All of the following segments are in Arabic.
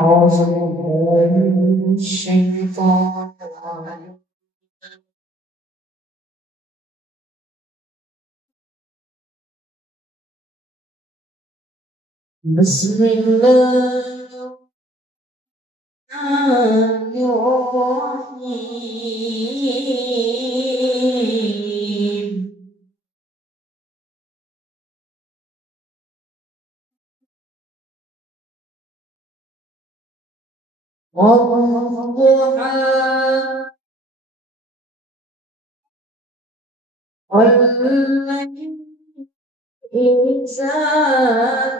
أعوذ بالله من الشيطان الرجيم. بسم الله الرحمن الرحيم. والضحى والليل إذا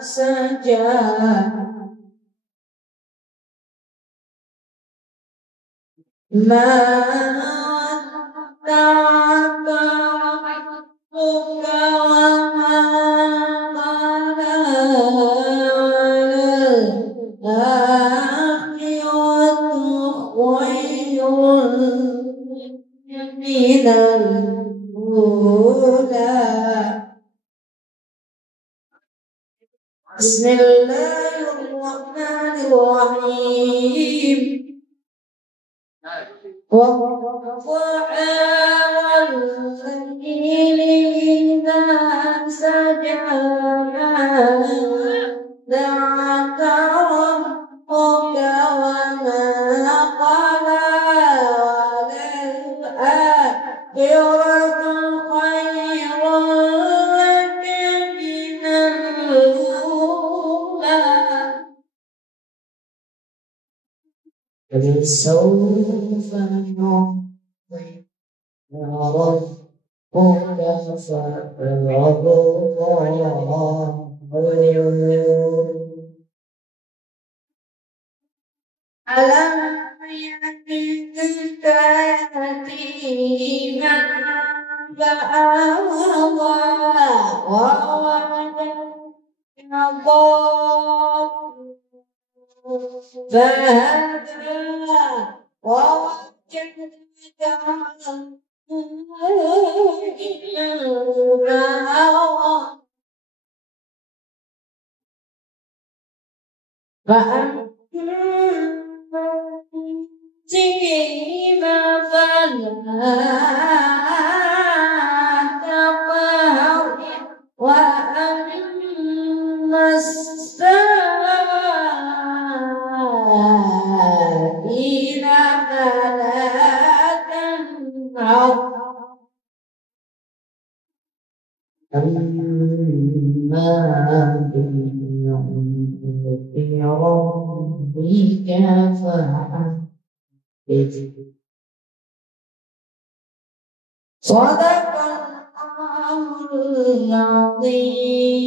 سجى ما ودعك ربك وما قلى وللآخرة خير من الأولى. بسم الله الرحمن الرحيم. والضحى والليل إذا سجى ما ودعك ربك وما قلى وللآخرة خير لك من الأولى. فسوف يعطيك ربك فترضى. ألم يجدك يتيما فآوى ووجدك ضالا فهدى ووجدك عائلا فأما اليتيم فلا تقهر وأما السائل فلا تنهر. أما بنعمة ربك فحدث. صدق الله العظيم.